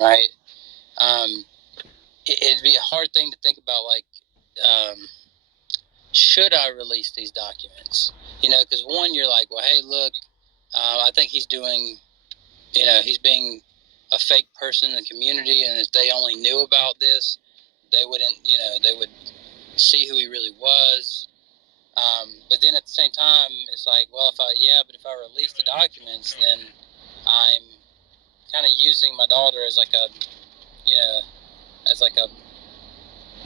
right? It'd be a hard thing to think about, like, should I release these documents? Because one, you're like, well, hey, look, I think he's doing, he's being a fake person in the community, and if they only knew about this, they wouldn't, they would see who he really was. But then at the same time, it's like, well, if I release the documents, then I'm kind of using my daughter as like a, as like a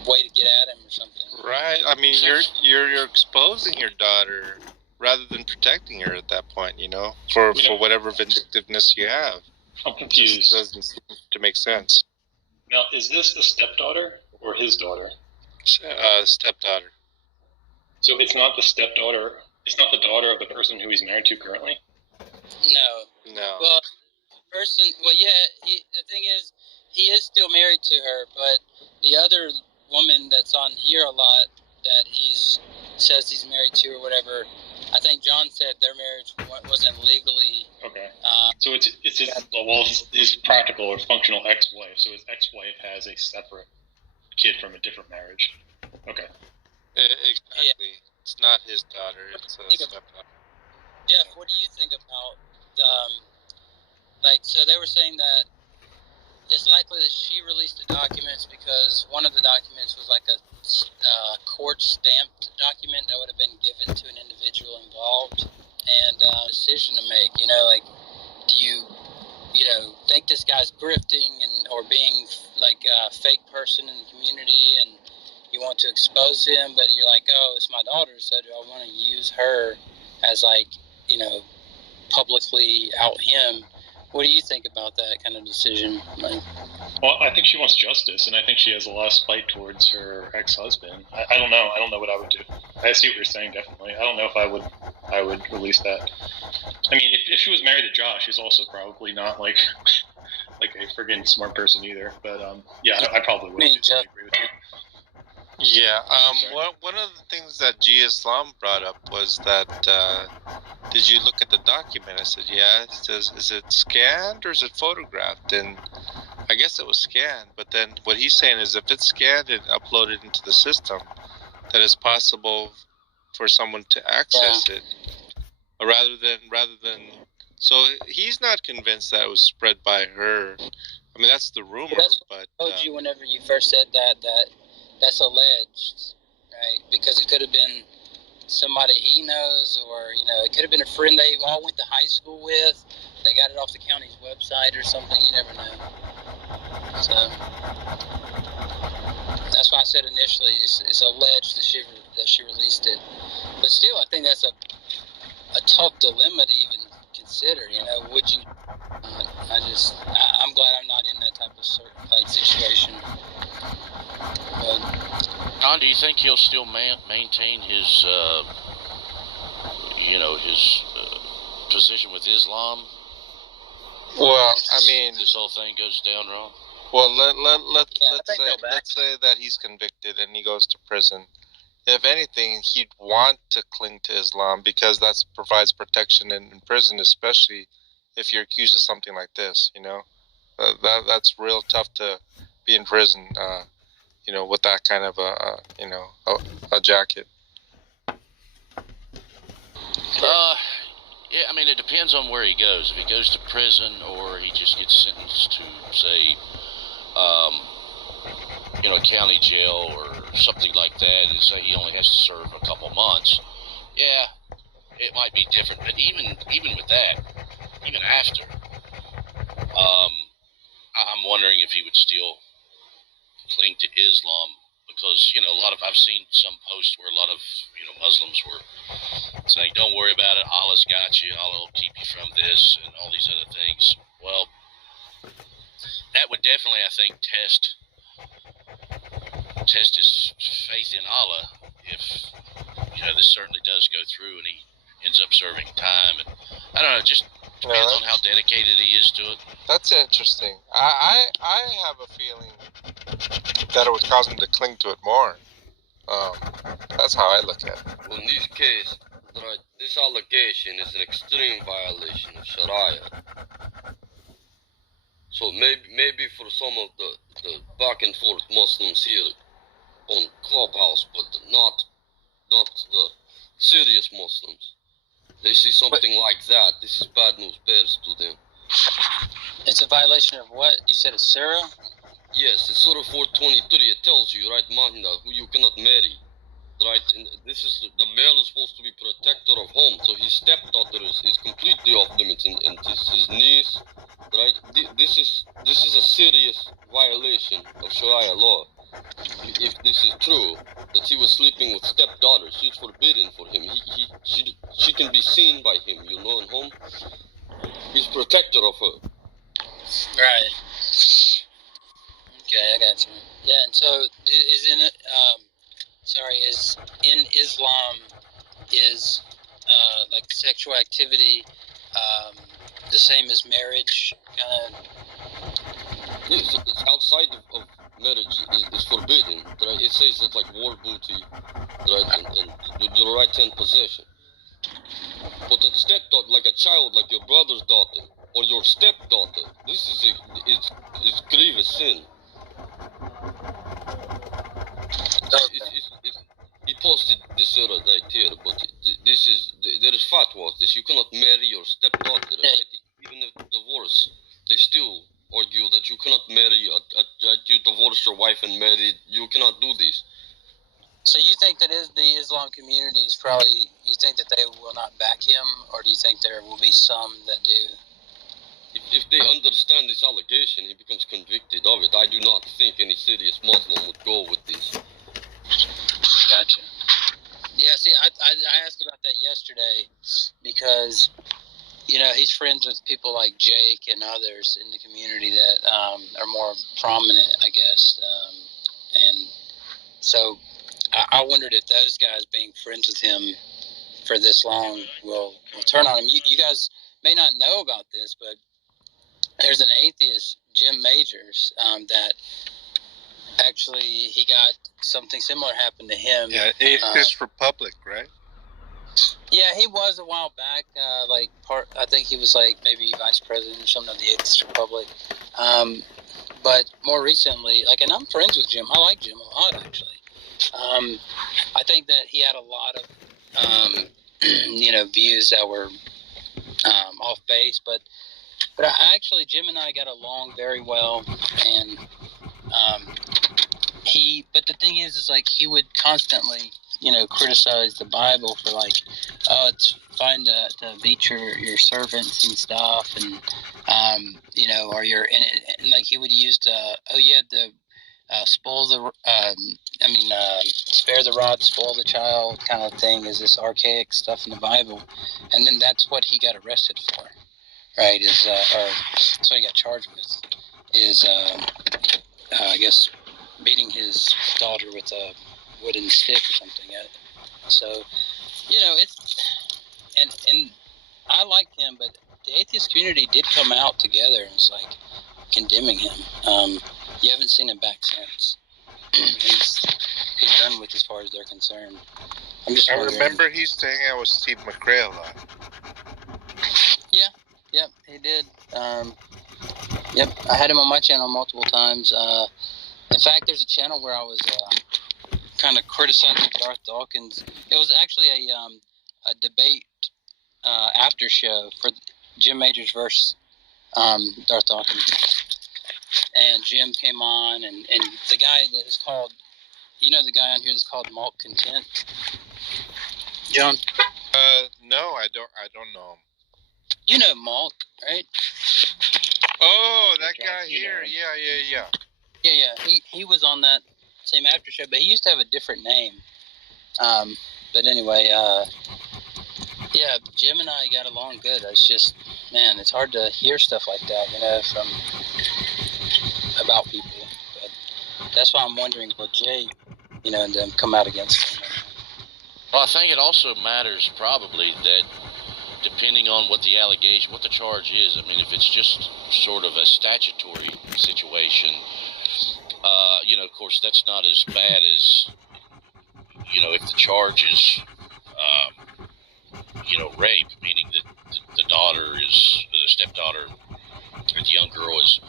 way to get at him or something. Right. I mean, you're exposing your daughter rather than protecting her at that point. For whatever vindictiveness you have. I'm confused. It just doesn't seem to make sense. Now, is this the stepdaughter or his daughter? Stepdaughter. So it's not the stepdaughter. It's not the daughter of the person who he's married to currently. No. Well, the thing is, he is still married to her, but the other woman that's on here a lot that says he's married to or whatever, I think John said their marriage wasn't legally. Okay. So it's his practical or functional ex-wife. So his ex-wife has a separate kid from a different marriage. Okay. Exactly. Yeah. It's not his daughter. It's a stepdaughter. Jeff, what do you think about so they were saying that it's likely that she released the documents because one of the documents was like a court-stamped document that would have been given to an individual involved, and a decision to make. Do you, think this guy's grifting or being like a fake person in the community, and you want to expose him, but you're like, oh, it's my daughter, so do I want to use her as publicly out him? What do you think about that kind of decision? Well, I think she wants justice, and I think she has a lot of spite towards her ex-husband. I don't know. I don't know what I would do. I see what you're saying, definitely. I don't know if I would release that. I mean, if she was married to Josh, he's also probably not like a friggin' smart person either. But yeah, I probably would. I agree with you. Yeah. One of the things that G Islam brought up was that did you look at the document? I said, yeah. It says, is it scanned or is it photographed? And I guess it was scanned. But then what he's saying is if it's scanned and uploaded into the system, that it's possible for someone to access it rather than. So he's not convinced that it was spread by her. I mean, that's the rumor. That's what I told you whenever you first said that that's alleged, right? Because it could have been somebody he knows, or it could have been a friend they all went to high school with. They got it off the county's website or something. You never know. So that's why I said initially it's alleged that she released it. But still, I think that's a tough dilemma to even consider. Would you? I'm glad I'm not in that type of situation. John, do you think he'll still maintain his, his position with Islam? Well, I mean, this whole thing goes down wrong. Well, let's say that he's convicted and he goes to prison. If anything, he'd want to cling to Islam because that provides protection in prison, especially if you're accused of something like this. That's real tough to be in prison. With that kind of a jacket. Yeah, I mean, it depends on where he goes. If he goes to prison or he just gets sentenced to, say, county jail or something like that, and say he only has to serve a couple months, yeah, it might be different. But even with that, even after, I'm wondering if he would still cling to Islam, because I've seen some posts where a lot of Muslims were saying, don't worry about it, Allah's got you, Allah will keep you from this and all these other things. Well, that would definitely, I think, test his faith in Allah if this certainly does go through and he ends up serving time. And I don't know, just depends on how dedicated he is to it. That's interesting. I have a feeling that it would cause him to cling to it more. That's how I look at it. Well, in this case, this allegation is an extreme violation of Sharia. So maybe for some of the back and forth Muslims here on Clubhouse, but not the serious Muslims. They see something like that. This is bad news bears to them. It's a violation of what? You said it's Surah? Yes, in Surah 423 it tells you, right, Mahina, who you cannot marry. Right, and this is the male is supposed to be protector of home, so his stepdaughter is completely off limits, and his niece, right? This is a serious violation of Sharia law. If this is true, that he was sleeping with stepdaughters, it's forbidden for him. She can be seen by him, in home. He's protector of her. Right. Okay, I got you. Yeah, and so is in Islam is like sexual activity the same as marriage, kind of. Yes, it's outside of marriage is forbidden. Right? It says it's like war booty, right? And the right hand possession. But a stepdaughter, like a child, like your brother's daughter or your stepdaughter, this is grievous sin. He posted the surah right here, but there is fatwas. You cannot marry your stepdaughter, right? Even if divorce, they still argue that you cannot marry that you divorce your wife and marry. You cannot do this. So you think that the Islam community is probably, you think that they will not back him, or do you think there will be some that do? If they understand this allegation, he becomes convicted of it. I do not think any serious Muslim would go with this. Gotcha. Yeah, see, I asked about that yesterday because, he's friends with people like Jake and others in the community that are more prominent, I guess. And so I wondered if those guys being friends with him for this long will turn on him. You guys may not know about this, but there's an atheist, Jim Majors, that actually he got something similar happen to him. Yeah, Atheist Republic, right? Yeah, he was a while back. I think he was like maybe vice president or something of the Atheist Republic. But more recently, and I'm friends with Jim. I like Jim a lot, actually. I think that he had a lot of, views that were off base, but Jim and I got along very well, and but the thing is he would constantly, criticize the Bible for it's fine to beat your servants and stuff, and or and he would use spare the rod, spoil the child kind of thing is this archaic stuff in the Bible, and then that's what he got arrested for, right? That's what he got charged with, is I guess beating his daughter with a wooden stick or something. So, and I liked him, but the atheist community did come out together and was condemning him. You haven't seen him back since. He's done with as far as they're concerned. I remember he's saying I was Steve McRae a lot. Yep, he did. Yep, I had him on my channel multiple times. In fact, there's a channel where I was kind of criticizing Darth Dawkins. It was actually a debate after show for Jim Majors versus Darth Dawkins. And Jim came on, and the guy that is called, the guy on here that's called Malt Content, John? No, I don't know him. You know Malt, right? Oh, that guy here. Yeah. Yeah. He was on that same after show, but he used to have a different name. But anyway, yeah, Jim and I got along good. It's just, man, it's hard to hear stuff like that, from about people. But that's why I'm wondering, will Jay, and them come out against him? Well, I think it also matters probably that depending on what the allegation, what the charge is. I mean, if it's just sort of a statutory situation, of course, that's not as bad as, if the charge is, rape, meaning that the daughter is, the stepdaughter, or the young girl is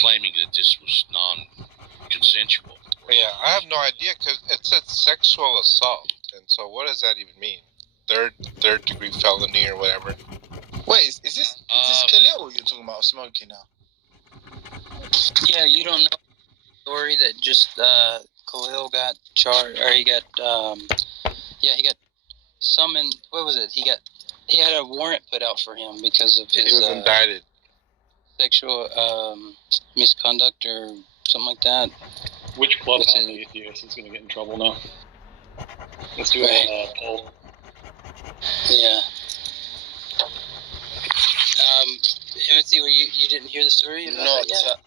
claiming that this was non-consensual. Yeah, I have no idea because it said sexual assault, and so what does that even mean? Third degree felony or whatever. Wait, is this Khalil you're talking about smoking now? Yeah, you don't know the story that just Khalil got charged, or he got he got summoned. What was it? He had a warrant put out for him because of He his was indicted. sexual misconduct or something like that. Which clubhouse Listen. atheist is going to get in trouble now? Let's do a poll. Yeah. Timothy, you didn't hear the story about that yet?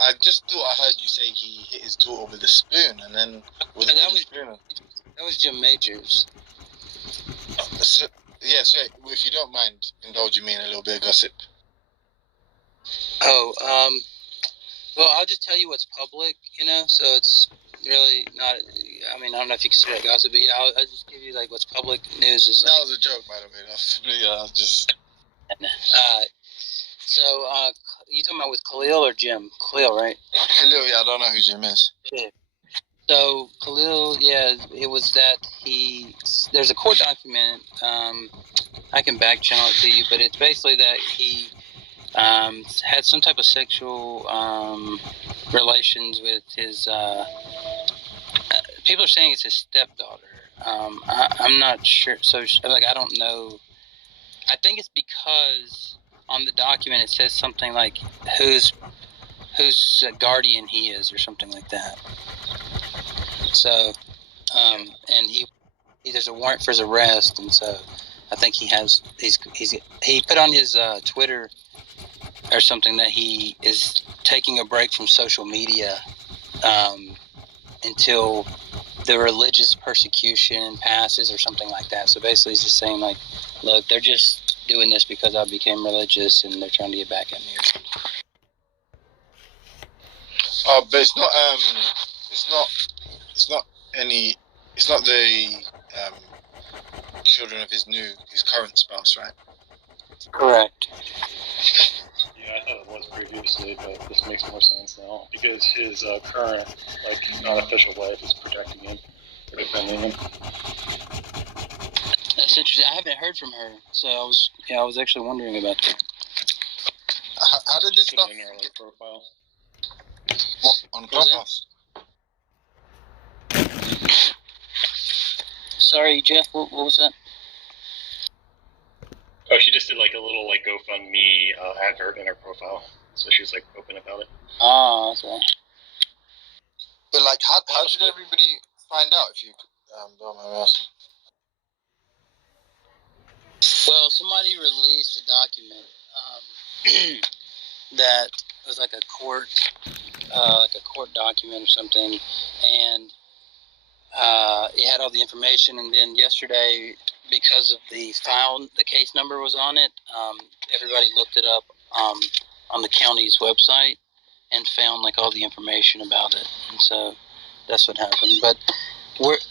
I just thought I heard you say he hit his daughter with a spoon, and then with And a that was- spoon. That was Jim Majors. So if you don't mind indulging me in a little bit of gossip. Oh, well, I'll just tell you what's public, so it's really not, I mean, I don't know if you consider that gossip, but yeah, I'll just give you, like, what's public news is, That like, was a joke, by the way. I was just. you talking about with Khalil or Jim? Khalil, right? Khalil, I don't know who Jim is. So Khalil, it was that there's a court document, I can back channel it to you, but it's basically that he had some type of sexual relations with his, people are saying it's his stepdaughter. I'm not sure, so like I don't know. I think it's because on the document it says something like whose guardian he is or something like that. So, and he there's a warrant for his arrest, and so I think he put on his Twitter or something that he is taking a break from social media until the religious persecution passes or something like that. So basically he's just saying, like, look, they're just doing this because I became religious and they're trying to get back at me or something. Oh, but it's not the children of his current spouse, right? Correct. Yeah, I thought it was previously, but this makes more sense now because his current, non-official wife is protecting him, or defending him. That's interesting. I haven't heard from her, so I was actually wondering about that. How did this Put stuff it in our profile. on What was Clubhouse? Sorry, Jeff, what was that? Oh, she just did a little GoFundMe advert in her profile, so she was open about it. Oh, okay. But how did everybody find out? If you don't mind me asking. Well, somebody released a document that was like a court document or something, and it had all the information. And then yesterday, because of the case number was on it, everybody looked it up on the county's website and found all the information about it. And so that's what happened. But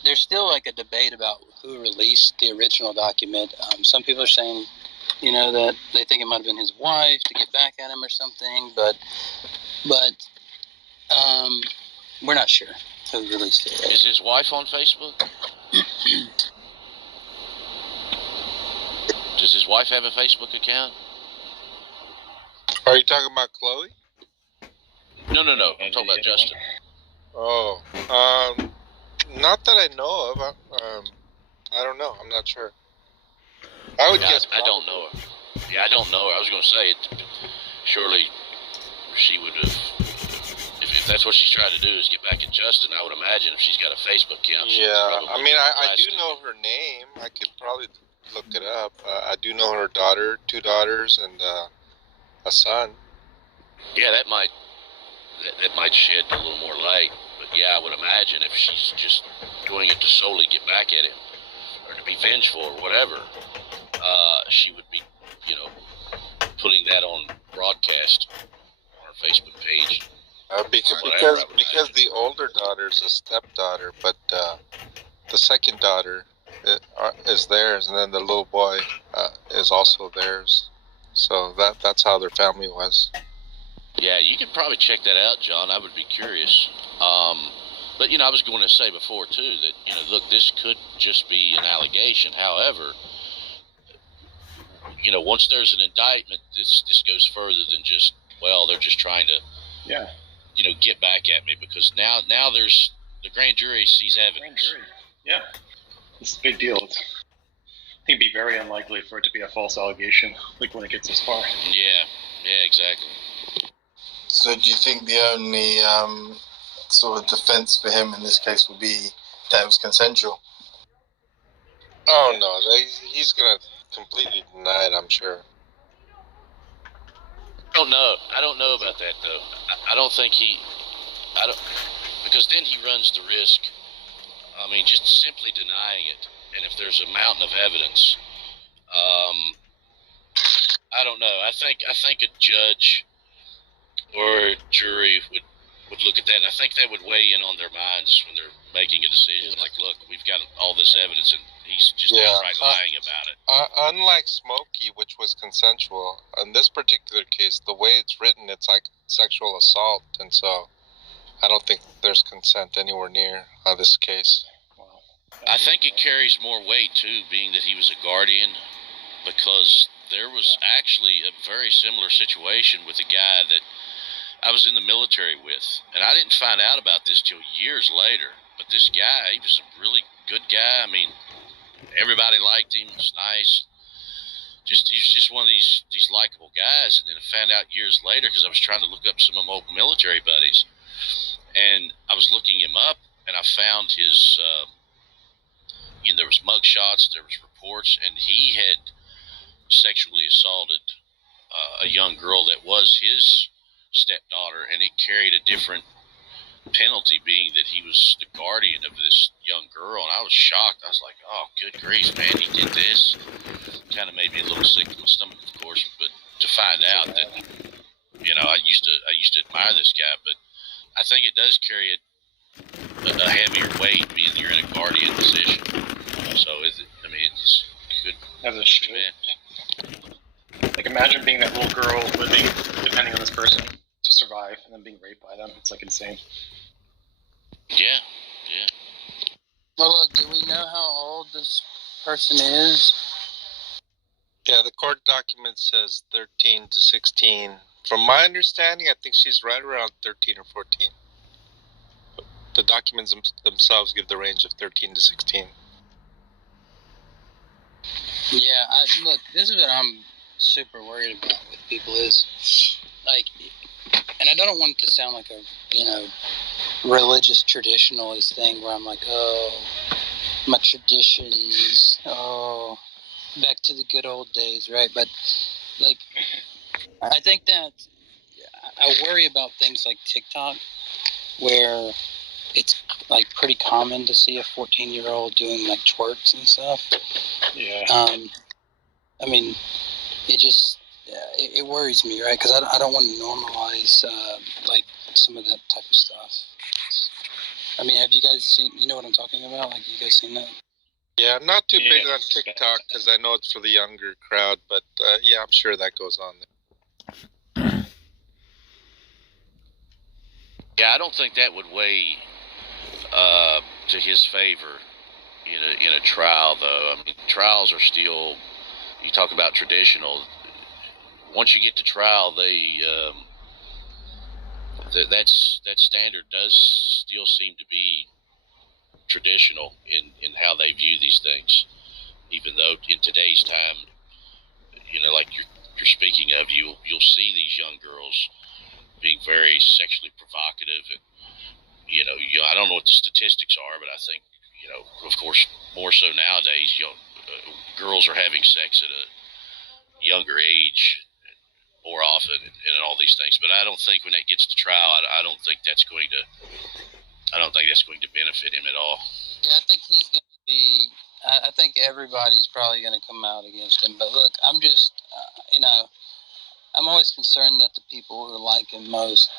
there's still a debate about who released the original document. Some people are saying, that they think it might have been his wife to get back at him or something, but we're not sure who released it. Is his wife on Facebook? Does his wife have a Facebook account? Are you talking about Chloe? No. I'm talking about Justin. Oh, not that I know of. I don't know. I'm not sure. I would guess. I don't know her. Yeah, I don't know her. I was going to say it. Surely she would have. If that's what she's trying to do is get back at Justin, I would imagine if she's got a Facebook account. Yeah, I mean, I do know her name. I could probably look it up. I do know her daughter, 2 daughters, and a son. Yeah, that might shed a little more light. But yeah, I would imagine if she's just doing it to solely get back at him or to be vengeful or whatever, she would be, putting that on broadcast on her Facebook page. Because the older daughter is a stepdaughter, but the second daughter is theirs, and then the little boy is also theirs. So that's how their family was. Yeah, you could probably check that out, John. I would be curious. But, I was going to say before, too, that, look, this could just be an allegation. However, once there's an indictment, this goes further than just, well, they're just trying to, Yeah. Get back at me, because now there's the grand jury sees evidence. Grand jury. Yeah. It's a big deal. I think it'd be very unlikely for it to be a false allegation, like when it gets this far. Yeah, exactly. So do you think the only sort of defense for him in this case will be that it was consensual? Oh no, he's gonna completely deny it, I'm sure. I don't know about that, though. I don't think because then he runs the risk. I mean, just simply denying it, and if there's a mountain of evidence, I don't know. I think a judge or a jury would look at that, and I think they would weigh in on their minds when they're making a decision. Like, look, we've got all this evidence, and he's just outright lying about it. Unlike Smokey, which was consensual, in this particular case, the way it's written, it's like sexual assault, and so I don't think there's consent anywhere near this case. I think it carries more weight, too, being that he was a guardian, because there was actually a very similar situation with a guy that I was in the military with, and I didn't find out about this till years later. But this guy, he was a really good guy. I mean, everybody liked him. He was nice. He was just one of these likable guys. And then I found out years later, because I was trying to look up some of my old military buddies, and I was looking him up, and I found his, there was mug shots, there was reports, and he had sexually assaulted a young girl that was his stepdaughter, and it carried a different penalty, being that he was the guardian of this young girl. And I was shocked. I was like, oh, good grief, man, he did this. Kind of made me a little sick to my stomach, of course, but to find out that, I used to admire this guy, but I think it does carry a heavier weight, being you're in a guardian position. So it's good. As it should. Like, imagine being that little girl living, depending on this person, to survive, and then being raped by them. It's, like, insane. Yeah. Well, look, do we know how old this person is? Yeah, the court document says 13 to 16. From my understanding, I think she's right around 13 or 14. The documents themselves give the range of 13 to 16. Yeah, look, this is what I'm super worried about with people is, like, and I don't want it to sound like a, religious traditionalist thing where I'm like, oh, my traditions, oh, back to the good old days, right? But, like, I think that I worry about things like TikTok, where it's, like, pretty common to see a 14-year-old doing, like, twerks and stuff. Yeah. I mean, it just, it worries me, right? Because I don't want to normalize, like, some of that type of stuff. I mean, have you guys seen, you know what I'm talking about? Like, you guys seen that? Yeah, I'm not too big on TikTok because I know it's for the younger crowd, but yeah, I'm sure that goes on there. Yeah, I don't think that would weigh to his favor in a trial, though. I mean, trials are still, you talk about traditional. Once you get to trial, that standard does still seem to be traditional in how they view these things. Even though in today's time, like you're speaking of, you'll see these young girls being very sexually provocative, and I don't know what the statistics are, but I think of course more so nowadays, girls are having sex at a younger age more often, and all these things. But I don't think when it gets to trial, I don't think that's going to benefit him at all. Yeah, I think he's going to be. I think everybody's probably going to come out against him. But look, I'm just, I'm always concerned that the people who like him most,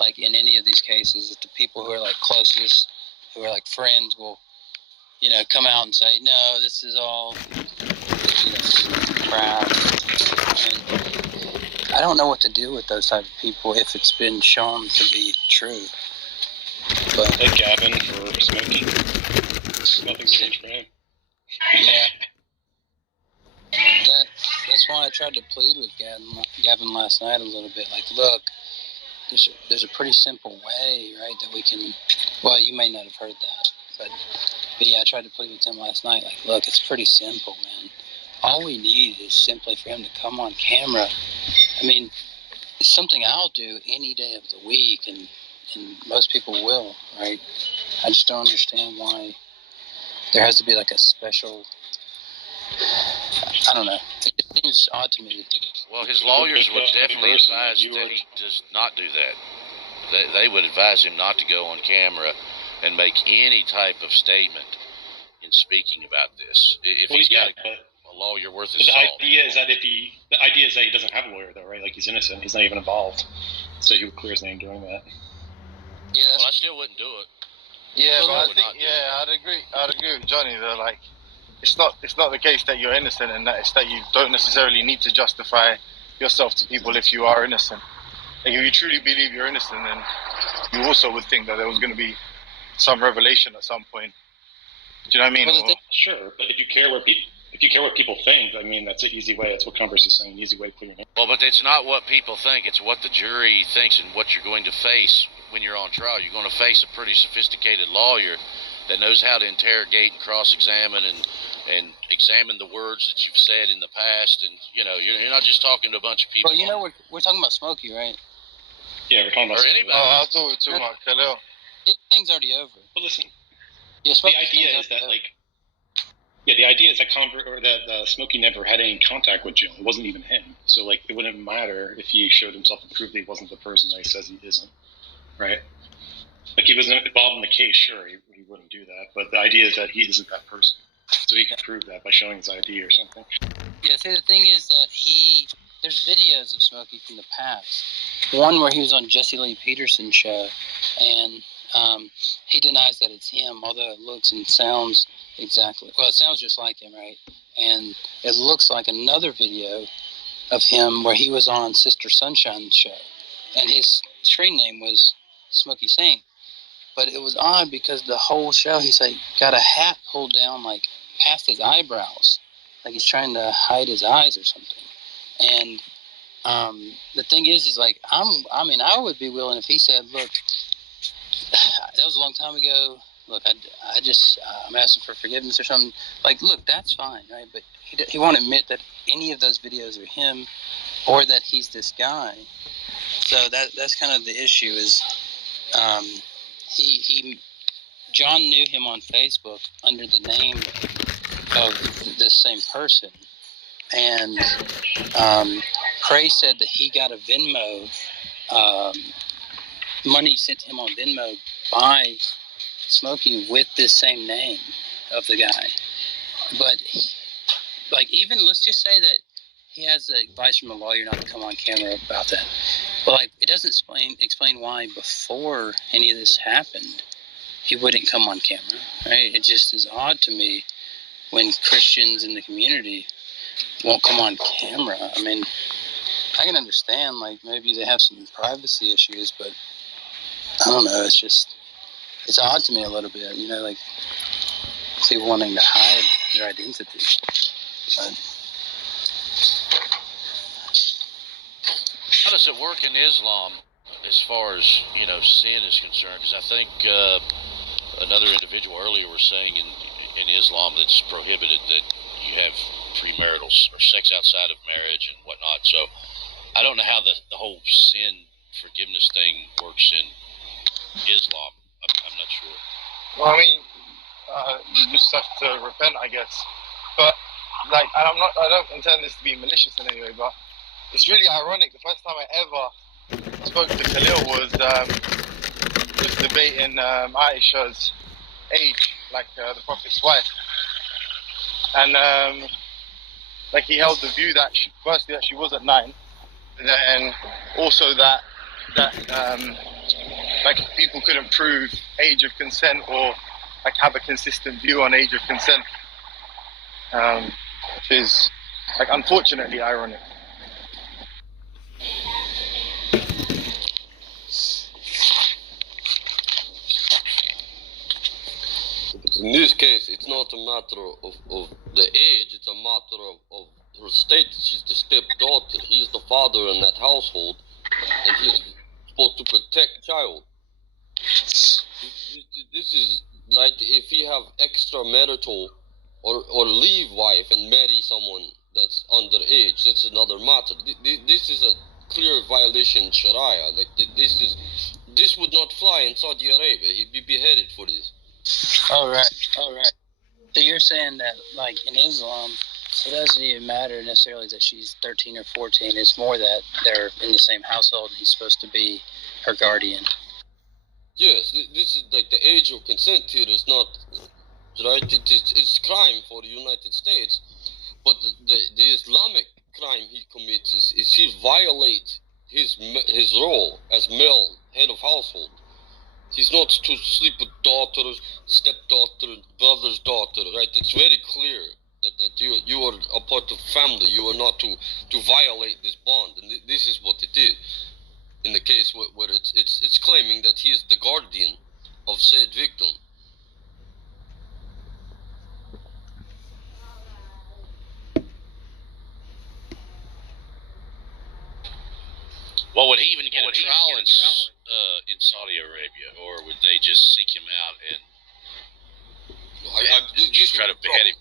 like in any of these cases, that the people who are like closest, who are like friends, will, come out and say, no, this is all crap. And I don't know what to do with those type of people if it's been shown to be true. But Like Gavin for Smokey. Nothing's changed for him. yeah, that's why I tried to plead with Gavin last night a little bit. Like, look, there's a pretty simple way, right, that we can. Well, you may not have heard that, but yeah, I tried to plead with him last night. Like, look, it's pretty simple, man. All we need is simply for him to come on camera. I mean, it's something I'll do any day of the week, and most people will, right? I just don't understand why there has to be like a special. I don't know. It just seems odd to me. Well, his lawyers would definitely advise that he does not do that. They would advise him not to go on camera and make any type of statement in speaking about this. If he's got a lawyer worth his salt. The idea is that he doesn't have a lawyer though, right? Like, he's innocent. He's not even involved. So he would clear his name doing that. Yeah. Well, I still wouldn't do it. Yeah, Well, but I I would think not do I'd agree with Johnny though. Like, it's not the case that you're innocent, and that it's that you don't necessarily need to justify yourself to people if you are innocent. Like, if you truly believe you're innocent, then you also would think that there was going to be some revelation at some point. Do you know what I mean? Well, Sure, but if you care what people think, I mean, that's an easy way. That's what Converse is saying. An easy way to clear your name. Well, but it's not what people think. It's what the jury thinks and what you're going to face when you're on trial. You're going to face a pretty sophisticated lawyer that knows how to interrogate and cross-examine and examine the words that you've said in the past. And, you know, you're not just talking to a bunch of people. Well, you know, we're talking about Smokey, right? Yeah, we're talking about Or anybody. I thought we were talking about Khalil. His thing's already over. But listen, Yeah, the idea is that Smokey never had any contact with Jill. It wasn't even him. So, like, it wouldn't matter if he showed himself and proved that he wasn't the person that he says he isn't, right? Like, he wasn't involved in the case, sure, he wouldn't do that. But the idea is that he isn't that person. So he can prove that by showing his ID or something. Yeah, see, the thing is that there's videos of Smokey from the past. One where he was on Jesse Lee Peterson's show, and he denies that it's him, although it looks and sounds exactly. Well, it sounds just like him, right? And it looks like another video of him where he was on Sister Sunshine's show, and his screen name was Smokey Saint. But it was odd because the whole show he's like got a hat pulled down like past his eyebrows, like he's trying to hide his eyes or something. And the thing is like I would be willing if he said, look, that was a long time ago. Look, I'm asking for forgiveness or something. Like, look, that's fine, right? But he won't admit that any of those videos are him, or that he's this guy. So that's kind of the issue. Is John knew him on Facebook under the name of this same person, and Cray said that he got a Venmo money sent to him on Venmo by Smokey with this same name of the guy. But like, even let's just say that he has advice from a lawyer not to come on camera about that. But like, it doesn't explain why before any of this happened he wouldn't come on camera, right? It just is odd to me when Christians in the community won't come on camera. I mean, I can understand, like, maybe they have some privacy issues, but I don't know, it's odd to me a little bit, you know, like people wanting to hide their identity. But how does it work in Islam as far as, you know, sin is concerned? Because I think another individual earlier was saying in Islam that's prohibited that you have premarital or sex outside of marriage and whatnot. So I don't know how the whole sin forgiveness thing works in Islam. I'm not sure. Well, I mean, you just have to repent, I guess. But like, I don't intend this to be malicious in any way, but it's really ironic. The first time I ever spoke to Khalil was just debating Aisha's age, like the Prophet's wife, and like he held the view that firstly that she was at 9, and also that like people couldn't prove age of consent or like have a consistent view on age of consent, which is like unfortunately ironic. in this case, it's not a matter of the age, it's a matter of her status. She's the stepdaughter. He's the father in that household, and he's supposed to protect child. This is like if he have extramarital or leave wife and marry someone that's underage, that's another matter. This is a clear violation of Sharia. Like this would not fly in Saudi Arabia. He'd be beheaded for this. All right. So you're saying that, like, in Islam, it doesn't even matter necessarily that she's 13 or 14. It's more that they're in the same household and he's supposed to be her guardian. Yes, this is like the age of consent here is not right. It's crime for the United States, but the Islamic crime he commits is he violates his role as male head of household. He's not to sleep with daughters, stepdaughter, brother's daughter, right? It's very clear that you are a part of family. You are not to violate this bond, and this is what it is. In the case where it's claiming that he is the guardian of said victim. Well, would he even get a trial in Saudi Arabia, or would they just seek him out and just try to behead him?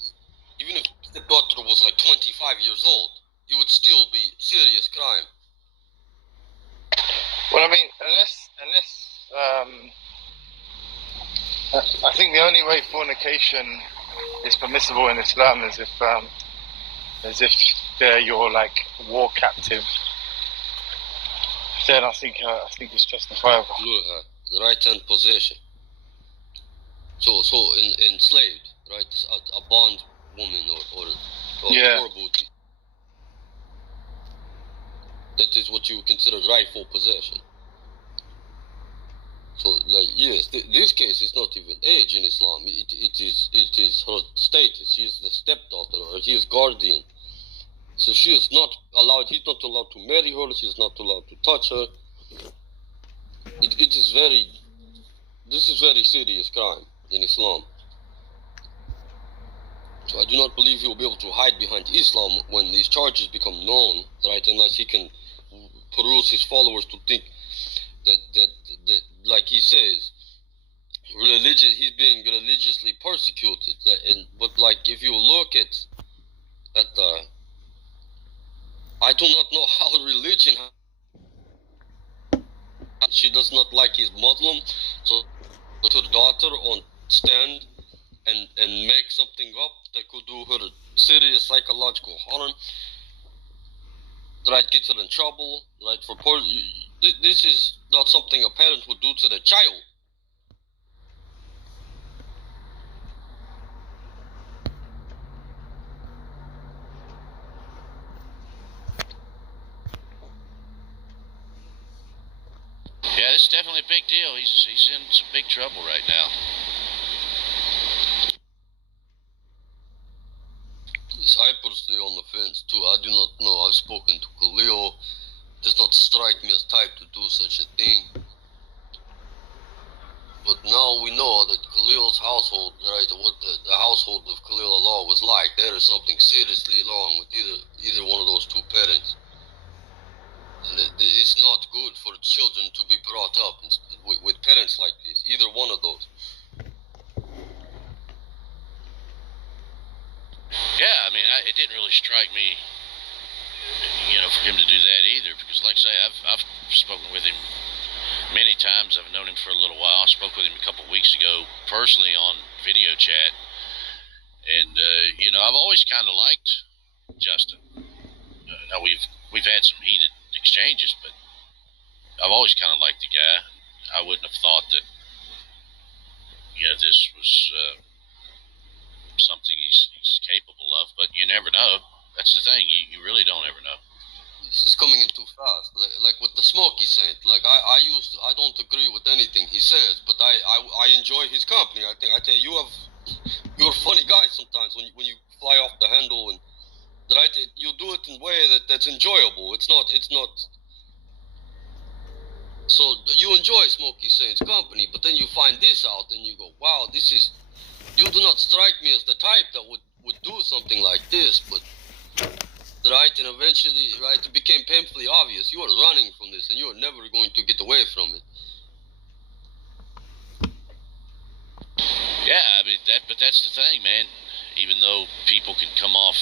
Even if the daughter was like 25 years old, it would still be serious crime. Well, I mean, unless I think the only way fornication is permissible in Islam is if they're your like war captive. Then I think it's justifiable. The right hand possession. So enslaved, right? A bond woman or yeah. booty. That is what you consider rightful possession. So, like, yes, this case is not even age in Islam. It is her status. She is the stepdaughter, or he is guardian. So she is not allowed. He's not allowed to marry her. She is not allowed to touch her. This is very serious crime in Islam. So I do not believe he will be able to hide behind Islam when these charges become known, right? Unless he can peruse his followers to think that like he says, he's being religiously persecuted. But like if you look at I do not know how religion. She does not like his Muslim, so put her daughter on stand and make something up that could do her serious psychological harm. Right, gets her in trouble. Right, for poor. This is not something a parent would do to the child. Yeah, this is definitely a big deal. He's in some big trouble right now. Yes, I personally on the fence too. I do not know. I've spoken to Khalil. Does not strike me as type to do such a thing. But now we know that Khalil's household, right, what the household of Khalil Allah was like. There is something seriously wrong with either one of those two parents. It's not good for children to be brought up with parents like this, either one of those. Yeah, I mean, it didn't really strike me, for him to do that either, because like I say, I've spoken with him many times. I've known him for a little while. I spoke with him a couple of weeks ago personally on video chat, and I've always kind of liked Justin. Now we've had some heated exchanges, but I've always kind of liked the guy. I wouldn't have thought that this was something he's capable of, but you never know. That's the thing, you really don't ever know. This is coming in too fast, like with the Smokey Saint. Like I don't agree with anything he says, but I enjoy his company. I tell you, you're a funny guy sometimes when you fly off the handle, and right, you do it in a way that's enjoyable. It's not. So you enjoy Smokey Saint's company, but then you find this out, and you go, wow, this is You do not strike me as the type that would do something like this, but right, and eventually, right, it became painfully obvious you are running from this, and you are never going to get away from it. Yeah, I mean but that's the thing, man. Even though people can come off,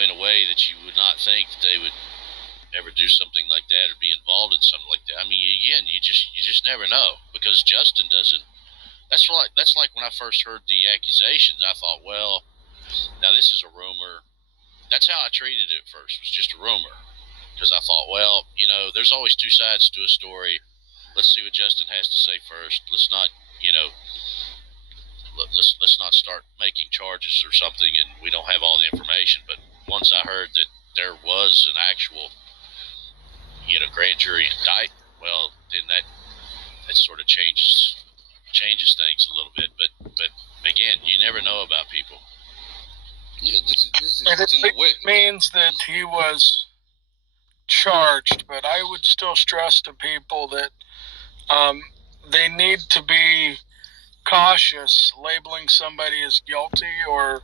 in a way that you would not think that they would ever do something like that or be involved in something like that. I mean, again, you just never know because Justin doesn't. That's like when I first heard the accusations. I thought, well, now this is a rumor. That's how I treated it at first. Was just a rumor because I thought, well, there's always two sides to a story. Let's see what Justin has to say first. Let's not, let's not start making charges or something, and we don't have all the information. But once I heard that there was an actual, grand jury indictment, well, then that sort of changes things a little bit. But again, you never know about people. Yeah, this is It in the way. means that he was charged, but I would still stress to people that they need to be cautious labeling somebody as guilty or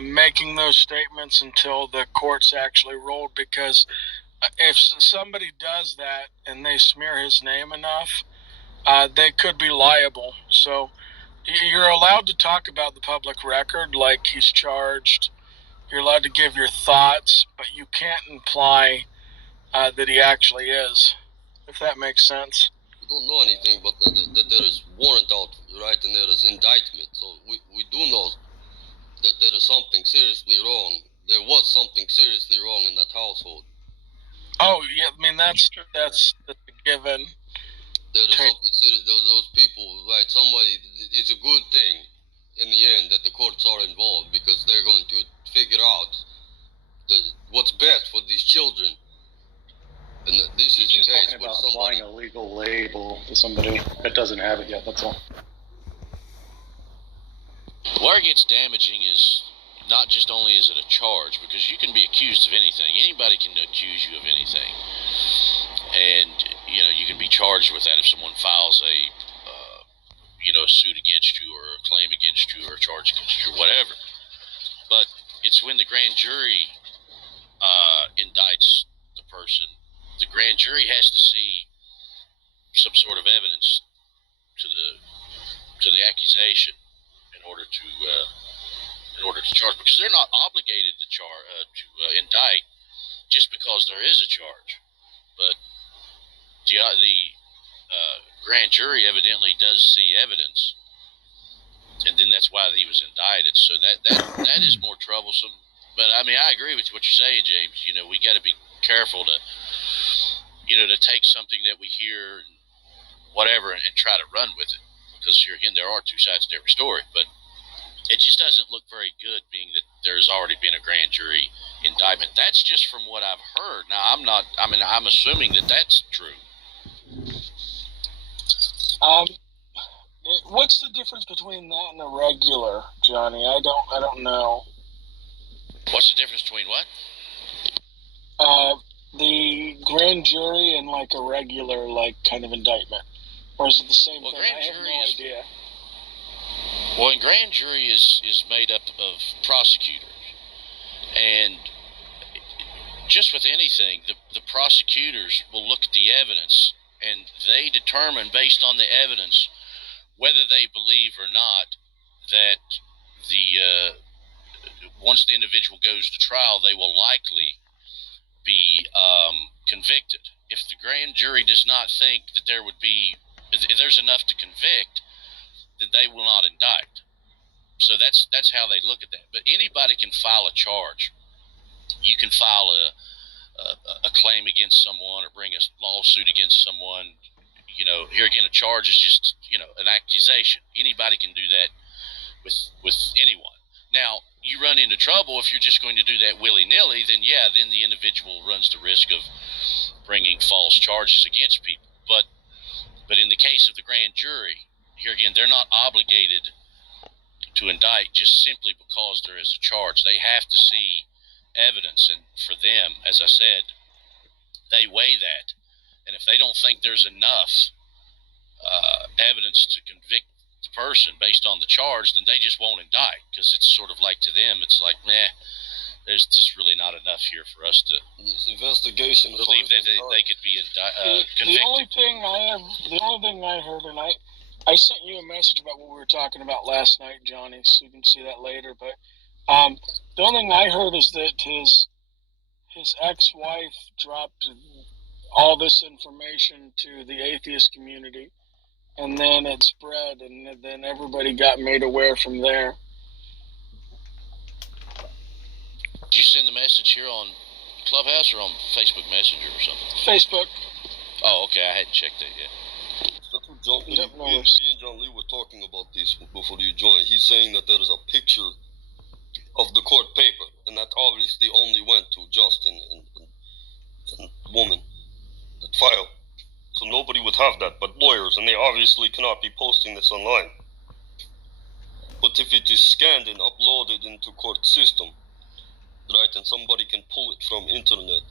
making those statements until the court's actually ruled, because if somebody does that and they smear his name enough, they could be liable. So you're allowed to talk about the public record like he's charged. You're allowed to give your thoughts, but you can't imply that he actually is, if that makes sense. We don't know anything, but that there is warrant out, right, and there is indictment. So we do know that there is something seriously wrong. There was something seriously wrong in that household. Oh yeah, I mean that's a given. There is something serious. Those people, right? Somebody. It's a good thing in the end that the courts are involved because they're going to figure out what's best for these children. And this is Just the case talking where about somebody. applying a legal label to somebody that doesn't have it yet. That's all. Where it gets damaging is not just only is it a charge, because you can be accused of anything. Anybody can accuse you of anything. And, you can be charged with that if someone files a suit against you or a claim against you or a charge against you or whatever. But it's when the grand jury indicts the person, the grand jury has to see some sort of evidence to the accusation in order to charge, because they're not obligated to indict just because there is a charge. But the grand jury evidently does see evidence, and then that's why he was indicted. So that is more troublesome. But I mean, I agree with what you're saying, James. We got to be careful to take something that we hear and whatever and try to run with it, because here again, there are two sides to every story. But it just doesn't look very good, being that there's already been a grand jury indictment. That's just from what I've heard. Now, I'm assuming that that's true. What's the difference between that and a regular, Johnny? I don't know. What's the difference between what? The grand jury and like a regular kind of indictment, or is it the same thing? Grand I have jury no idea. Well, a grand jury is made up of prosecutors, and just with anything, the prosecutors will look at the evidence and they determine based on the evidence whether they believe or not that once the individual goes to trial, they will likely be convicted. If the grand jury does not think that if there's enough to convict, then they will not indict. So that's how they look at that. But anybody can file a charge. You can file a claim against someone or bring a lawsuit against someone. Here again, a charge is just an accusation. Anybody can do that with anyone. Now, you run into trouble if you're just going to do that willy-nilly. Then the individual runs the risk of bringing false charges against people. But in the case of the grand jury, here again, they're not obligated to indict just simply because there is a charge. They have to see evidence, and for them, as I said, they weigh that. And if they don't think there's enough evidence to convict the person based on the charge, then they just won't indict, because it's sort of like, to them, it's like, there's just really not enough here for us to investigation. believe that they could be convicted. The only thing I heard, and I sent you a message about what we were talking about last night, Johnny, so you can see that later. But the only thing I heard is that his ex-wife dropped all this information to the atheist community, and then it spread, and then everybody got made aware from there. Did you send the message here on Clubhouse or on Facebook Messenger or something? Facebook. Oh, okay. I hadn't checked that yet. That's what John Lee, Yep, no me worries. and John Lee were talking about this before you joined. He's saying that there is a picture of the court paper, and that obviously only went to Justin and woman that file. So nobody would have that but lawyers, and they obviously cannot be posting this online. But if it is scanned and uploaded into court system, right, and somebody can pull it from internet.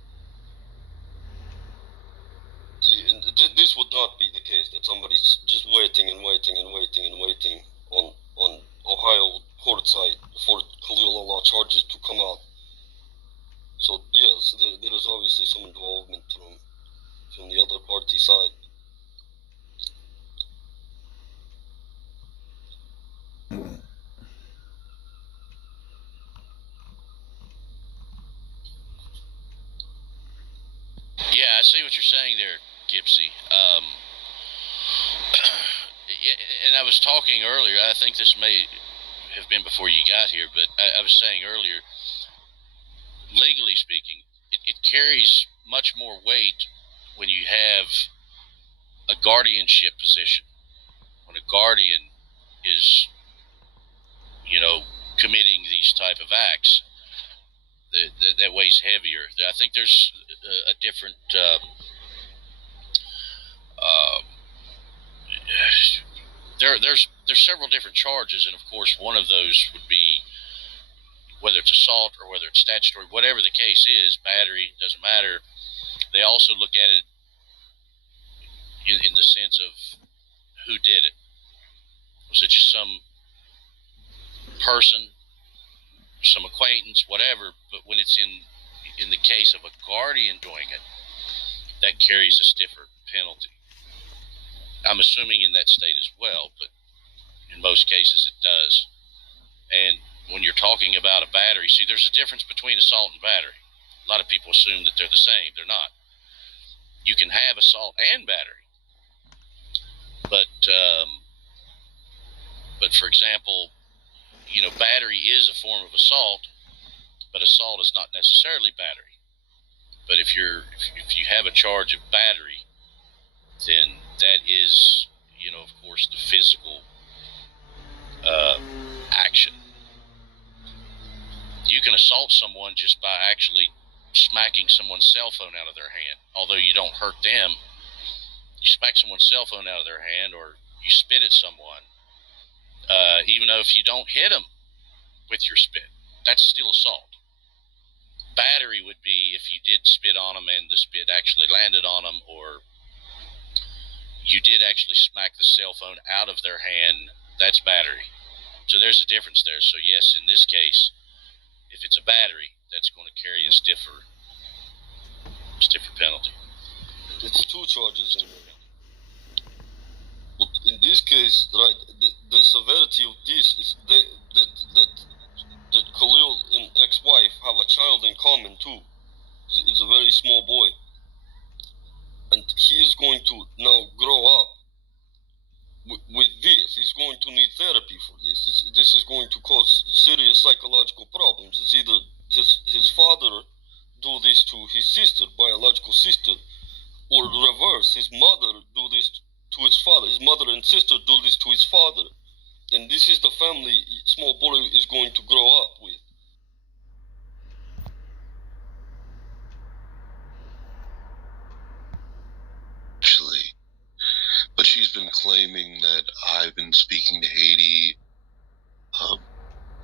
See, and this would not be the case, that somebody's just waiting on Ohio court side for Khalil Allah charges to come out. So yes, there is obviously some involvement from the other party side. Yeah, I see what you're saying there, Gipsy. And I was talking earlier, I think this may have been before you got here, but I was saying earlier, legally speaking, it carries much more weight when you have a guardianship position. When a guardian is, committing these type of acts, that weighs heavier. I think there's a different there's several different charges, and of course one of those would be, whether it's assault or whether it's statutory, whatever the case is, battery, doesn't matter. They also look at it in the sense of who did it. Was it just some person, some acquaintance, whatever? But when it's in the case of a guardian doing it, that carries a stiffer penalty. I'm assuming in that state as well, but in most cases it does. And when you're talking about a battery, see, there's a difference between assault and battery. A lot of people assume that they're the same. They're not. You can have assault and battery, but for example, battery is a form of assault, but assault is not necessarily battery. But if you have a charge of battery, then that is, of course, the physical action. You can assault someone just by actually smacking someone's cell phone out of their hand. Although you don't hurt them, you smack someone's cell phone out of their hand, or you spit at someone, even though if you don't hit them with your spit, that's still assault. Battery would be if you did spit on them and the spit actually landed on them, or you did actually smack the cell phone out of their hand. That's battery. So there's a difference there. So yes, in this case, if it's a battery, that's going to carry a stiffer penalty. It's two charges in there. But in this case, right, the severity of this is that Khalil and ex-wife have a child in common too. He's a very small boy, and he is going to now grow up with this. He's going to need therapy for this. This is going to cause serious psychological problems. It's either his father do this to his sister, biological sister, or reverse, his mother do this to his father. His mother and sister do this to his father. And this is the family small boy is going to grow up with. Actually, but she's been claiming that I've been speaking to Haiti.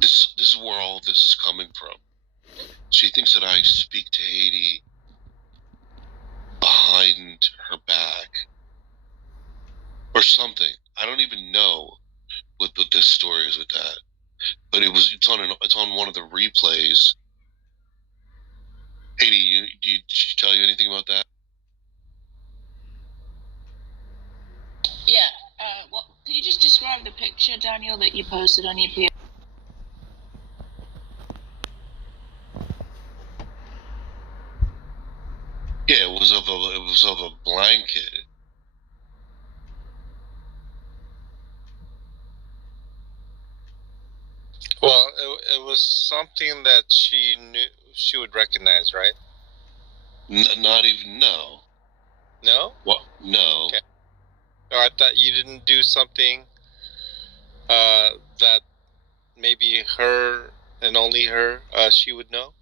This is where all this is coming from. She thinks that I speak to Haiti behind her back or something. I don't even know. with this story is with that. But it's on one of the replays. Haiti, did she tell you anything about that? Yeah. What? Could you just describe the picture, Daniel, that you posted on your page? Yeah, it was of a blanket. Well, it was something that she knew she would recognize, right? Not even no. No? What? No. Okay. Oh, I thought you didn't do something that maybe her and only her she would know.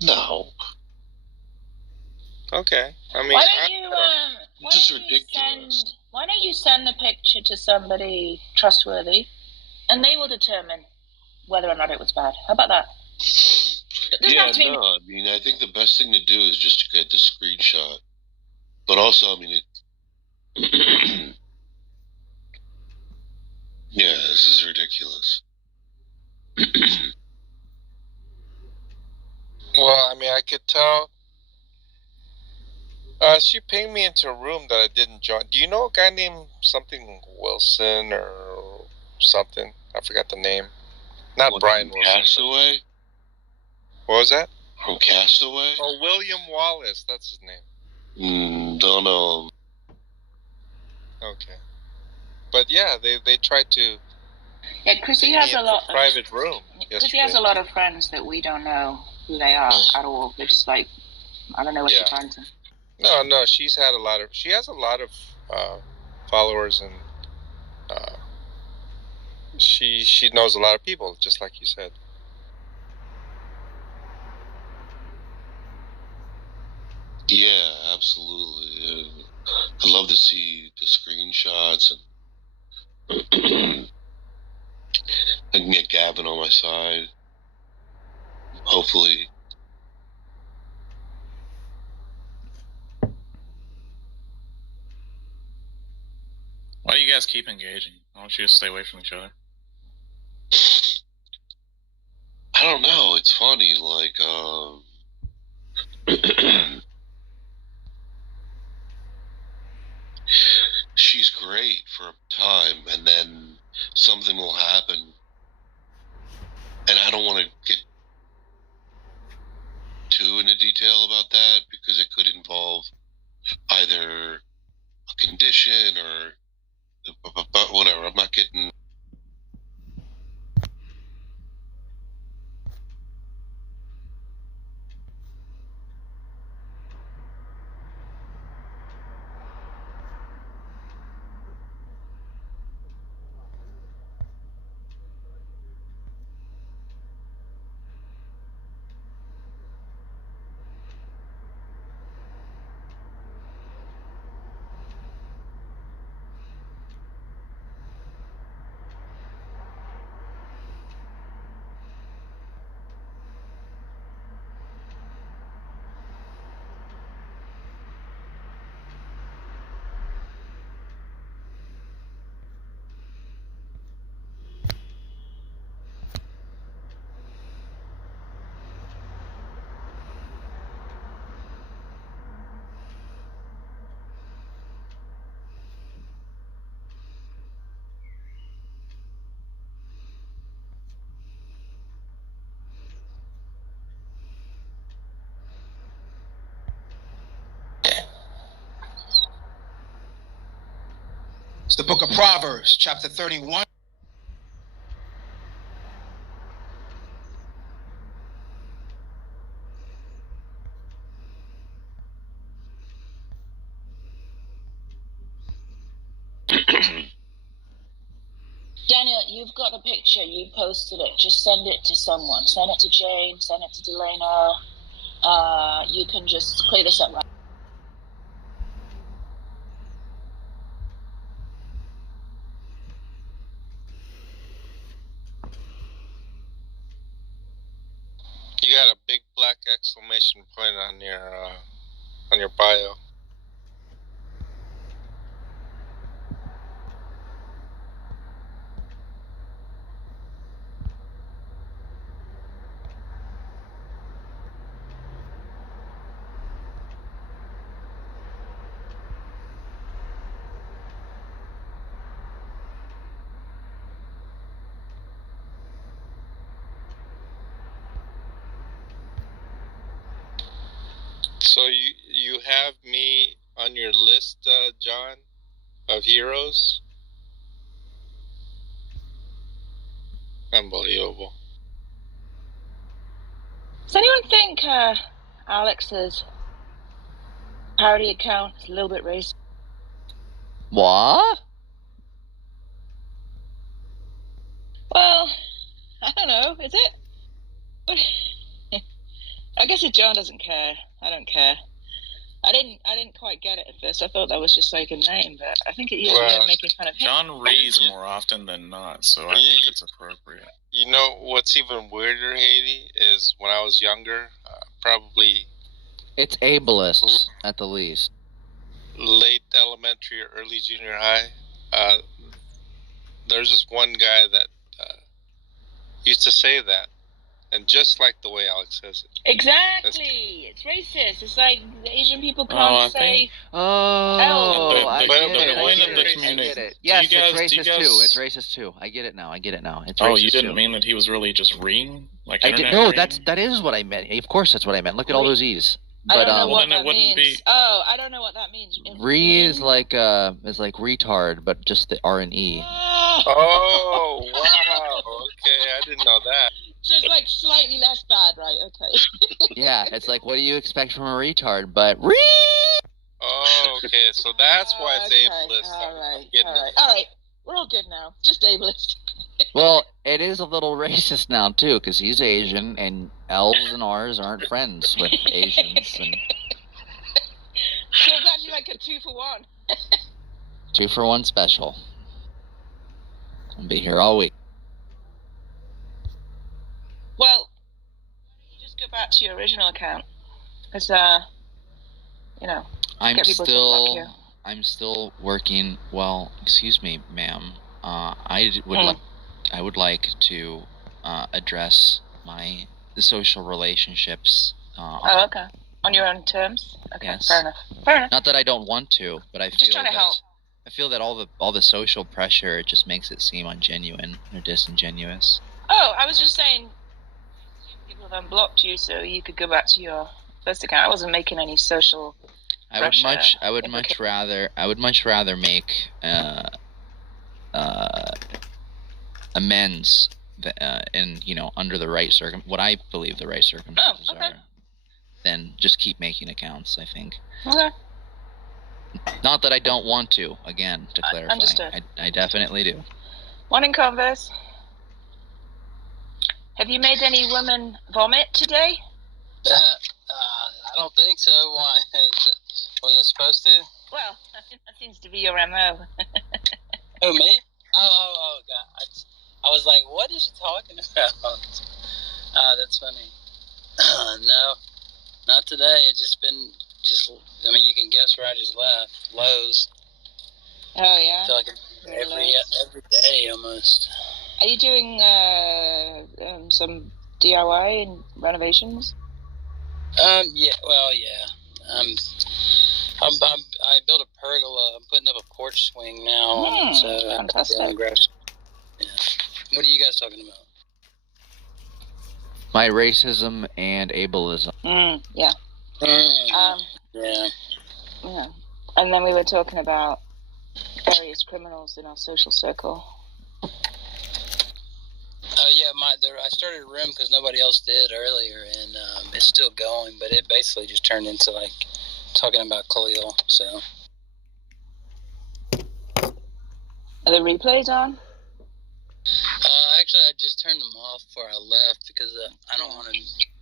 No. Okay. I mean, Why don't you This is ridiculous. why don't you send the picture to somebody trustworthy, and they will determine whether or not it was bad. How about that? Yeah, no. I mean, I think the best thing to do is just to get the screenshot. But also, I mean, yeah, this is ridiculous. well, I mean, I could tell. She pinged me into a room that I didn't join. Do you know a guy named something Wilson or something? I forgot the name. Not Brian Wilson. Castaway? What was that? From Castaway? Oh, William Wallace. That's his name. Don't know. Okay. But yeah, they tried to. Yeah, Chrissy has a lot. Private room. Chrissy has a lot of friends that we don't know who they are at all. They're just like, I don't know what to find them. No, she has a lot of followers, and she knows a lot of people, just like you said. Yeah, absolutely. I'd love to see the screenshots and I can get Gavin on my side. Hopefully. Why do you guys keep engaging? Why don't you just stay away from each other? I don't know. It's funny. Like, she's great for a time, and then something will happen, and I don't want to get too into detail about that because it could involve either a condition or whatever. I'm not getting. It's the book of Proverbs, chapter 31. Daniel, you've got the picture. You posted it. Just send it to someone. Send it to Jane. Send it to Delana. You can just clear this up right. You got a big black exclamation point on your bio. So you have me on your list, John, of heroes? Unbelievable. Does anyone think Alex's parody account is a little bit racist? What? Well, I don't know. Is it? I guess if John doesn't care, I don't care. I didn't quite get it at first. I thought that was just like a name, but I think it is making fun of him. John reads more often than not, so I think it's appropriate. You know what's even weirder, Haiti, is when I was younger, probably It's ableist, at the least. late elementary or early junior high, there's this one guy that used to say that, and just like the way Alex says it. Exactly. It's racist. It's like Asian people can't say. Oh, I get it. point I of the get community. it. Yes, Do you guys- it's do you racist guys- too. It's racist too. I get it now. It's Oh, racist you didn't too. mean that he was really just reading? Like I did, internet no, reading? that is what I meant. Of course, that's what I meant. Look at all those E's. I But don't know Well, what then it that wouldn't means. be- Oh, I don't know what that means. re is like retard, but just the R and E. Oh, wow. Okay, I didn't know that. So it's like slightly less bad, right? Okay. Yeah, it's like what do you expect from a retard? But Oh, okay, so that's why it's Okay, ableist. All right. I'm getting All it. right. All right. We're all good now. Just ableist. Well, it is a little racist now too, because he's Asian, and L's and R's aren't friends with Asians. And So it's actually like a 2-for-1. 2-for-1 special. I'll be here all week. Well, why don't you just go back to your original account? Because, you know, I'm get people to block you. still working. Well, excuse me, ma'am. I would like to address my social relationships. Oh, okay. On your own terms? Okay, Yes. fair enough. Fair enough. Not that I don't want to, but I Just feel trying to that help. I feel that all the social pressure, it just makes it seem ungenuine or disingenuous. Oh, I was just saying people have unblocked you so you could go back to your first account. I wasn't making any social I would pressure much rather make amends in under the right what I believe the right circumstances okay. are, than just keep making accounts. I think. Okay. Not that I don't want to. Again, to clarify, understood. I definitely do. Morning, Converse. Have you made any women vomit today? I don't think so. Why? Was I supposed to? Well, that seems to be your MO. Who, me? Oh, God. I was like, what is she talking about? That's funny. No, not today. It's just been, I mean, you can guess where I just left. Lowe's. Oh, yeah? I feel like every day almost. Are you doing some DIY and renovations? Yeah, well, yeah. I built a pergola. I'm putting up a porch swing now. So fantastic. Yeah. What are you guys talking about? My racism and ableism. Yeah. Yeah. Yeah. And then we were talking about various criminals in our social circle. Yeah, I started a room because nobody else did earlier, and it's still going, but it basically just turned into like talking about Khalil. So, Are the replays on? actually, I just turned them off before I left because I don't want to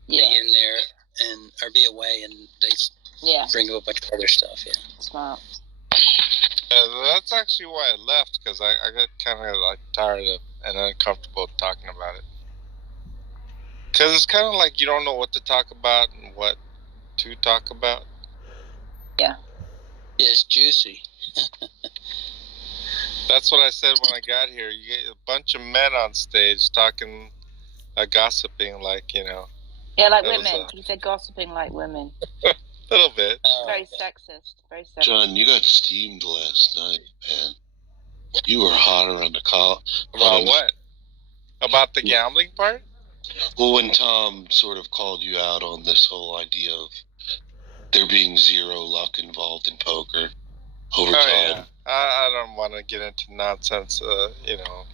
be in there or be away, and they bring up a bunch of other stuff. Yeah, smart. That's actually why I left, because I got kind of like tired of and uncomfortable talking about it. Because it's kind of like you don't know what to talk about and what to talk about. Yeah. Yeah, it's juicy. That's what I said when I got here. You get a bunch of men on stage talking, gossiping, like, Yeah, like That women. was, He said gossiping like women. a little bit. Very sexist. Very sexist. John, you got steamed last night, man. You were hotter on the call. About what? About the gambling part? Well, when Tom sort of called you out on this whole idea of there being zero luck involved in poker over Oh time. yeah, I don't want to get into nonsense.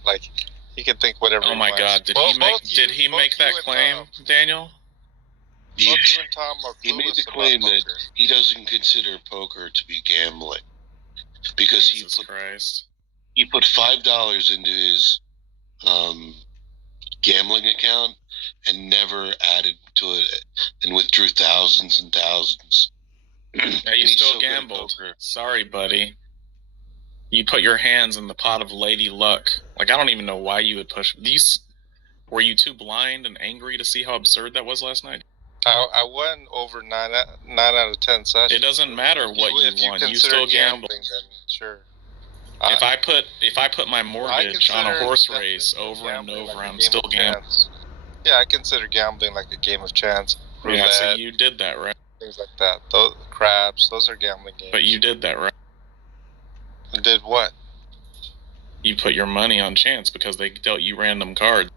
Like he can think whatever. Oh he my wants. God! Did he make that claim, Daniel? Both you and Tom are He made the clueless claim about that poker. he doesn't consider poker to be gambling because Jesus Christ. he put $5 into his gambling account and never added to it, and withdrew thousands and thousands. Yeah, you And he's still so good at gambled. poker. Sorry, buddy. You put your hands in the pot of Lady Luck. Like, I don't even know why you would push. Were you too blind and angry to see how absurd that was last night? I won over 9 out of 10 sessions. It doesn't matter what If you won. You consider still gambled. gambling, then sure. If I put my mortgage on a consider horse definitely race over and gambling over, like a I'm game still of gambling. chance. Yeah, I consider gambling like a game of chance. Roulette, Yeah, so you did that, right? things like that. Those craps, those are gambling games. But you did that, right? Did what? You put your money on chance because they dealt you random cards.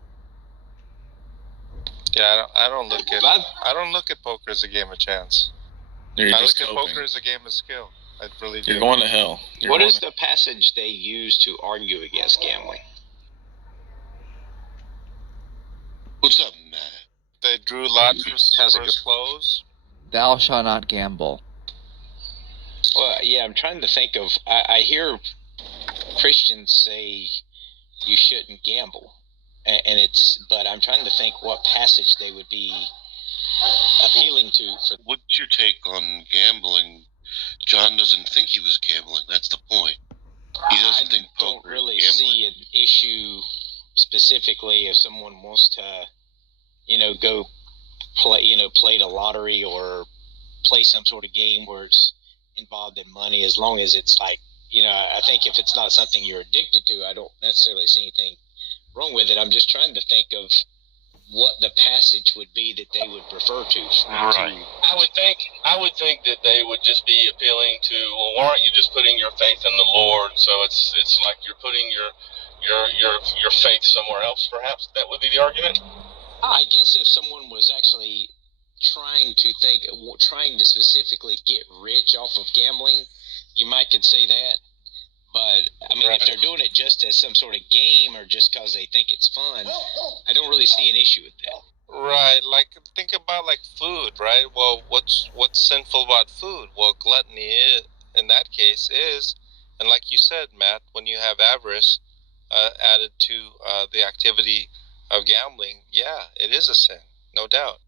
Yeah, I don't look at poker as a game of chance. You're I just look at coping. poker as a game of skill. I really do. You're going to hell. What is the passage they use to argue against gambling? What's up, Matt? They drew lots for his clothes. Thou shalt not gamble. Well, yeah, I'm trying to think of. I hear Christians say you shouldn't gamble, but I'm trying to think what passage they would be appealing to. What's your take on gambling? John doesn't think he was gambling. That's the point. He doesn't think poker don't really is gambling. see an issue specifically if someone wants to, go play the lottery or play some sort of game where it's involved in money, as long as it's like, I think if it's not something you're addicted to, I don't necessarily see anything wrong with it. I'm just trying to think of what the passage would be that they would refer to. Right. I would think that they would just be appealing to, well, why aren't you just putting your faith in the Lord? So it's like you're putting your faith somewhere else. Perhaps that would be the argument. I guess if someone was actually trying to specifically get rich off of gambling, you could say that. But I mean, if they're doing it just as some sort of game or just because they think it's fun, I don't really see an issue with that. Right, like think about like food, right? Well, what's sinful about food? Well, gluttony is, in that case is, and like you said, Matt, when you have avarice added to the activity of gambling, yeah, it is a sin, no doubt.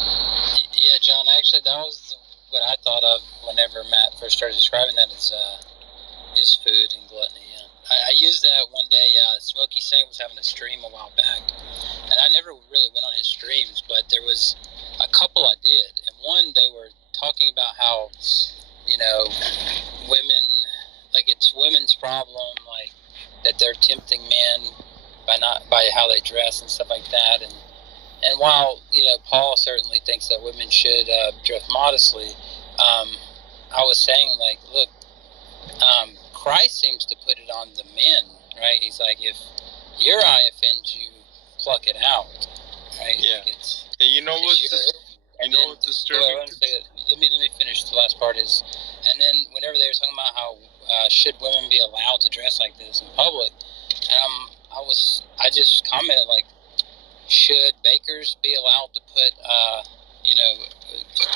Yeah, John. Actually, that was what I thought of whenever Matt first started describing that is food and gluttony. Yeah, I used that one day. Smokey Saint was having a stream a while back, and I never really went on his streams, but there was a couple I did, and one they were talking about how women, like it's women's problem, like that they're tempting men by how they dress and stuff like that, and while Paul certainly thinks that women should dress modestly, I was saying, like, look, Christ seems to put it on the men, right? He's like, if your eye offends you, pluck it out, right? Yeah. Like You know what's disturbing? Let me finish. The last part is, and then whenever they were talking about how should women be allowed to dress like this in public, I just commented, like, should bakers be allowed to put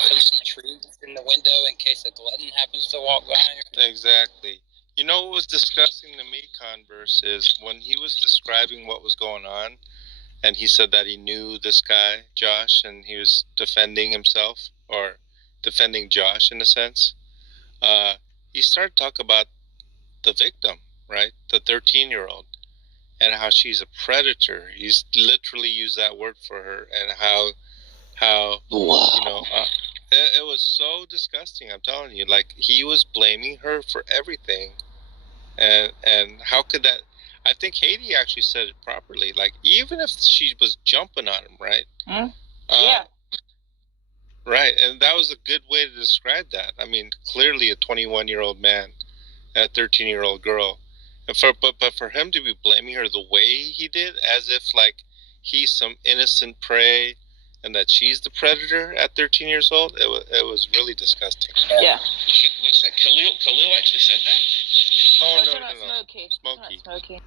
tasty treats in the window in case a glutton happens to walk by? Exactly. You know what was disgusting to me, Converse, is when he was describing what was going on, and he said that he knew this guy, Josh, and he was defending himself, or defending Josh in a sense. He started to talk about the victim, right? The 13-year-old, and how she's a predator. He's literally used that word for her, and how it was so disgusting. I'm telling you, like, he was blaming her for everything, and how could that? I think Haiti actually said it properly. Like, even if she was jumping on him, right? Yeah. Right, and that was a good way to describe that. I mean, clearly a 21-year-old man, and a 13-year-old girl, and but for him to be blaming her the way he did, as if like he's some innocent prey, and that she's the predator at 13 years old. It was really disgusting. Yeah. What's that? Khalil actually said that? Oh, We're no, talking no, about no. Smokey. Smokey. Smokey.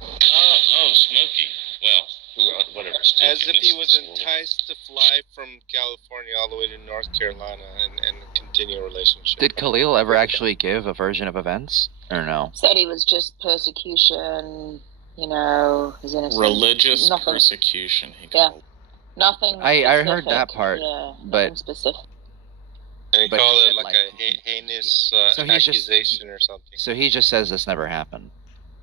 Oh, Smokey. Well, whatever. Still As if he was it's a little- enticed to fly from California all the way to North Carolina and continue a relationship. Did Khalil ever actually give a version of events, or no? Said he was just persecution, his innocence. Religious Nothing. persecution. He Yeah. called. Nothing I heard specific. that part, Yeah, but- nothing specific. And he But called he it said, like like, a heinous so he's just- accusation or something. So he just says this never happened.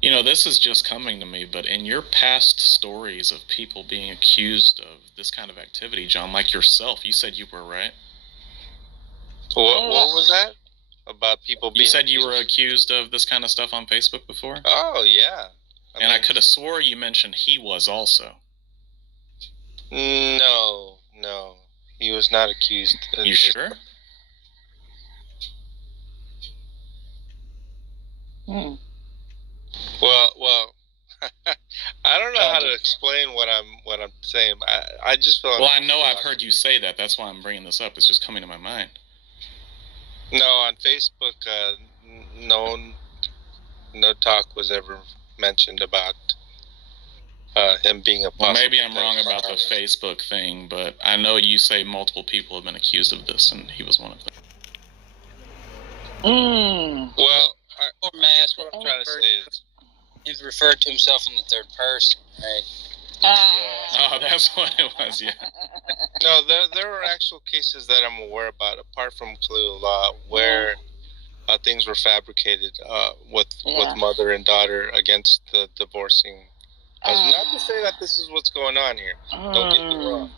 This is just coming to me, but in your past stories of people being accused of this kind of activity, John, like yourself, you said you were, right? What was that? About people being... You said you were accused of this kind of stuff on Facebook before? Oh, yeah. I could have swore you mentioned he was also. No. He was not accused. You sure? Hmm. Well, I don't know how to explain what I'm saying. I just feel. Well, I know I've heard you say that. That's why I'm bringing this up. It's just coming to my mind. No, on Facebook, no talk was ever mentioned about him being a. Well, maybe I'm wrong about the Facebook thing, but I know you say multiple people have been accused of this, and he was one of them. Well, I Matt, guess what I'm trying to say is he referred to himself in the third person, right? Oh, that's what it was. Yeah. no. There were actual cases that I'm aware about, apart from Khalil, where things were fabricated with mother and daughter against the divorcing. Not to say that this is what's going on here. Don't get me wrong.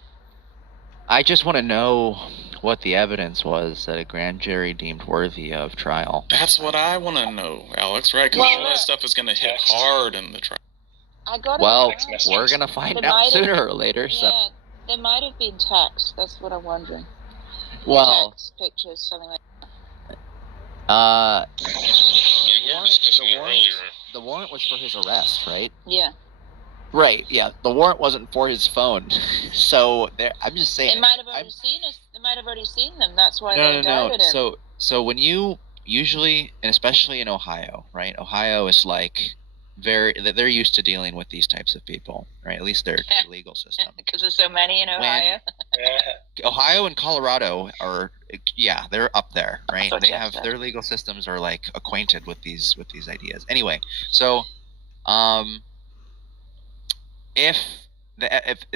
I just want to know what the evidence was that a grand jury deemed worthy of trial. That's what I want to know, Alex, right? Because all that stuff is going to hit hard in the trial. Well, we're going to find out sooner or later. So. Yeah, there might have been text. That's what I'm wondering. Well, text, pictures, something like that. we were discussing it earlier. The warrant was for his arrest, right? Yeah. Right, yeah. The warrant wasn't for his phone. So I'm just saying. They might have already seen us. They might have already seen them. That's why they No. indicted him. So when you usually, and especially in Ohio, right? Ohio is like they're used to dealing with these types of people, right? At least their legal system. Because there's so many in Ohio. Ohio and Colorado are, they're up there, right? That's They have their legal systems are like acquainted with these ideas. Anyway, so if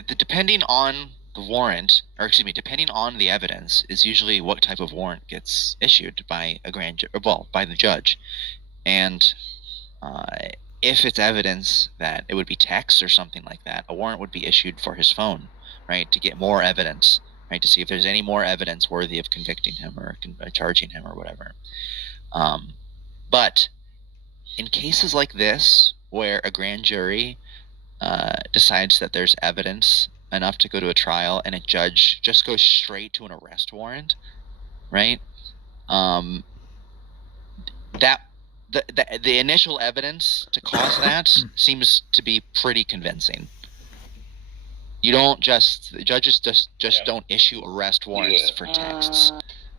depending on the warrant, or excuse me, depending on the evidence, is usually what type of warrant gets issued by a by the judge, and if it's evidence that it would be text or something like that, a warrant would be issued for his phone, right, to get more evidence, right, to see if there's any more evidence worthy of convicting him or charging him or whatever. But in cases like this, where a grand jury decides that there's evidence enough to go to a trial and a judge just goes straight to an arrest warrant, right? The initial evidence to cause that seems to be pretty convincing. You don't the judges just don't issue arrest warrants for texts.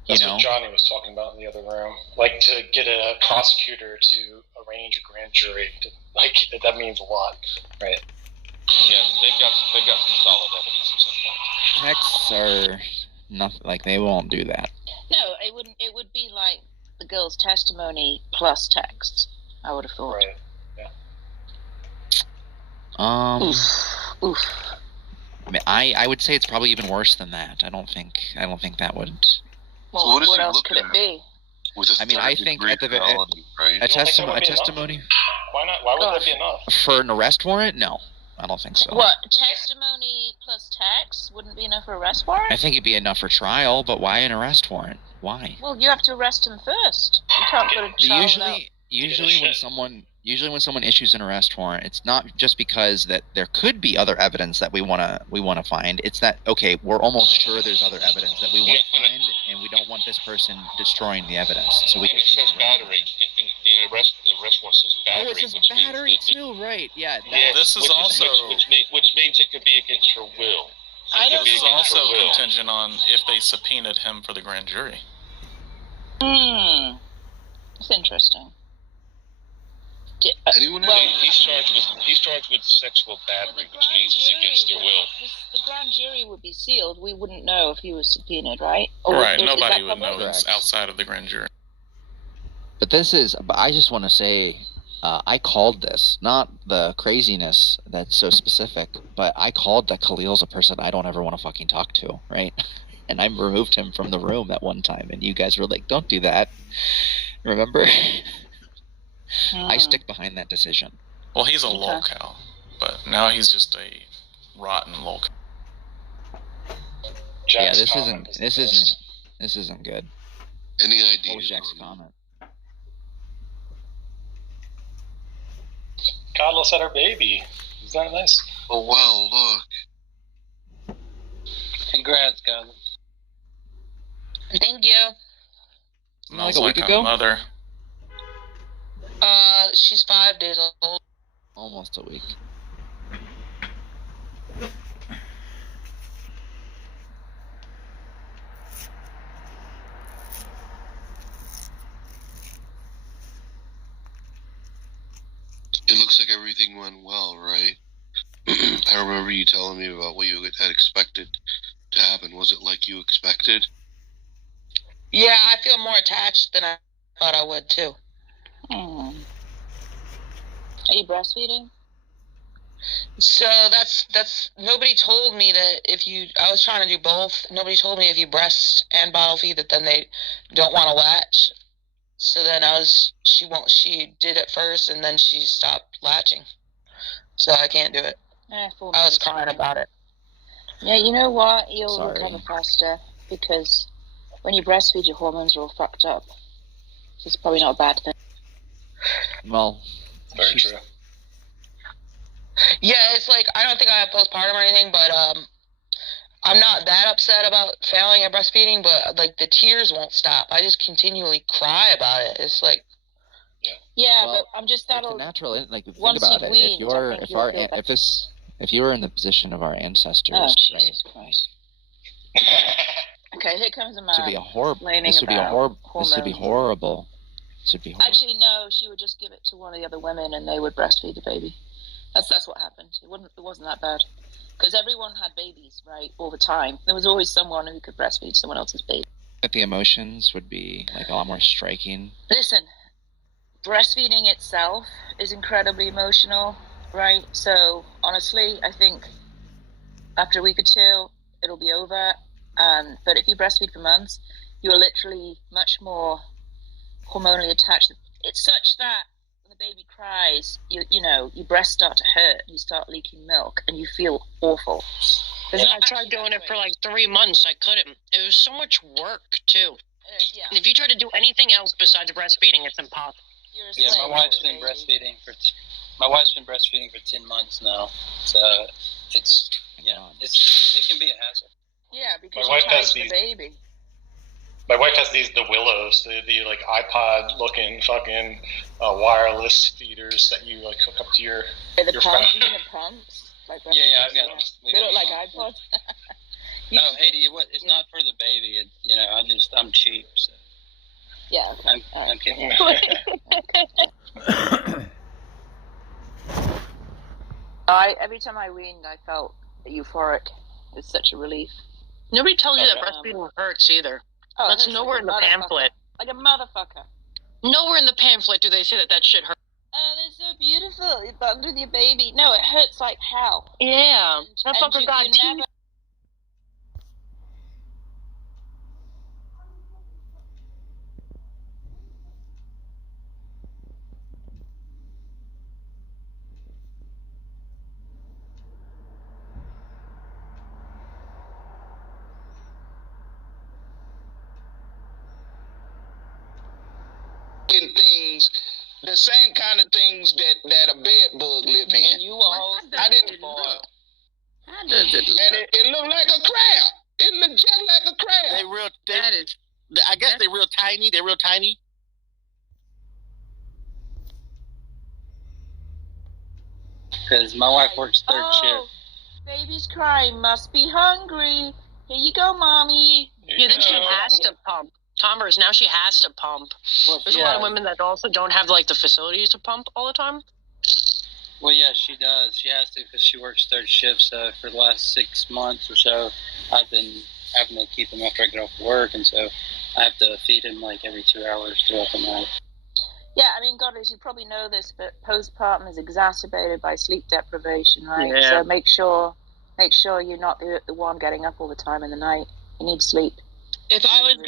That's what Johnny was talking about in the other room. Like, to get a prosecutor to arrange a grand jury, that means a lot, right? Yeah, they've got some solid evidence at some point. Texts are nothing. Like, they won't do that. No, it wouldn't. It would be like the girl's testimony plus text. I would have thought. Right. Yeah. Oof. I mean, I would say it's probably even worse than that. I don't think that would. Well, So what does what he else look could it at? be? With a I mean, I think third-degree at the felony, right? You a don't think that would be testimony enough? Why not? Why would that be enough? for an arrest warrant? No, I don't think so. What, testimony plus text wouldn't be enough for arrest warrant? I think it'd be enough for trial, but why an arrest warrant? Why? Well, you have to arrest him first. You can't go to trial without... Usually when someone issues an arrest warrant, it's not just because that there could be other evidence that we wanna find. It's that, okay, we're almost sure there's other evidence that we want to find, and we don't want this person destroying the evidence. So we And it says battery. The arrest warrant says battery. Oh, it says which battery means too, right? Yeah. This is also which means it could be against your will. I don't This is know. also contingent on if they subpoenaed him for the grand jury. That's interesting. Anyone well, He's charged with sexual battery, which means it's against their will. The grand jury would be sealed. We wouldn't know if he was subpoenaed, right? Right, nobody would know it's outside of the grand jury. But I just want to say, I called this, not the craziness that's so specific, but I called that Khalil's a person I don't ever want to fucking talk to, right? And I removed him from the room at one time, and you guys were like, don't do that. Remember? I stick behind that decision. Well, he's a lolcow, but now he's just a rotten lolcow. Yeah, this isn't good. Any idea? What was Jack's comment? Carlos had her baby. Isn't that nice? Oh wow! Look. Congrats, Carlos. Thank you. Smells like a mother. She's 5 days old. Almost a week. It looks like everything went well, right? I remember you telling me about what you had expected to happen. Was it like you expected? Yeah, I feel more attached than I thought I would too. Are you breastfeeding? So that's nobody told me that I was trying to do both. Nobody told me if you breast and bottle feed that then they don't want to latch. So then she did it first and then she stopped latching. So I can't do it. Yeah, I was crying about it. Yeah, you know what? You'll recover faster because when you breastfeed, your hormones are all fucked up. So it's probably not a bad thing. Well, very true. Yeah, it's like I don't think I have postpartum or anything, but I'm not that upset about failing at breastfeeding, but like the tears won't stop. I just continually cry about it. It's like Yeah, well, but I'm just that'll. It's a natural. Like think once about you've it. weaned, If you were in the position of our ancestors, Oh, right? Jesus Christ. Okay, here comes a man. This would be a horrible. complaining This would be a about horrible. This would be hormones. horrible. This would be horrible. Actually, no. She would just give it to one of the other women, and they would breastfeed the baby. That's what happened. It wasn't that bad, because everyone had babies, right, all the time. There was always someone who could breastfeed someone else's baby. But the emotions would be like a lot more striking. Listen, breastfeeding itself is incredibly emotional, right? So honestly, I think after a week or two, it'll be over. But if you breastfeed for months, you're literally much more hormonally attached. It's such that when the baby cries, your breasts start to hurt, you start leaking milk, and you feel awful. I tried doing it for like 3 months. I couldn't. It was so much work too. Yeah. And if you try to do anything else besides breastfeeding, it's impossible. Yeah, my wife's been breastfeeding for 10 months now. So it can be a hassle. Yeah, because My wife you're has tied to the baby. My wife has the Willows, the like iPod looking fucking wireless feeders that you like hook up to your The your pumps, phone. you mean the pumps? Like Yeah, I've got them. They look like iPods. Oh, Haiti, it's not for the baby. I'm cheap. So. Yeah. Okay. I'm kidding. Every time I weaned, I felt euphoric. It was such a relief. Nobody tells you that breastfeeding hurts either. Oh, That's it hurts nowhere like in the a pamphlet. Like a motherfucker. Nowhere in the pamphlet do they say that shit hurts. Oh, they're so beautiful. You're bonded with your baby. No, it hurts like hell. Yeah, that And fucker got you teeth. never- in things, the same kind of things that a bed bug live in. And you all. I didn't. And it looked like a crab. It looked just like a crab. I guess they're real tiny. They're real tiny. Because my wife works third Oh, shift. Baby's crying, must be hungry. Here you go, mommy. Yeah, then she has to pump. Tomers, now she has to pump. Well, There's a lot of women that also don't have like the facilities to pump all the time. Well, yeah, she does. She has to because she works third shift. So for the last 6 months or so, I've been having to keep him after I get off work, and so I have to feed him like every 2 hours throughout the night. Yeah, I mean, Goddess, you probably know this, but postpartum is exacerbated by sleep deprivation, right? Yeah. So make sure you're not the one getting up all the time in the night. You need sleep. If I was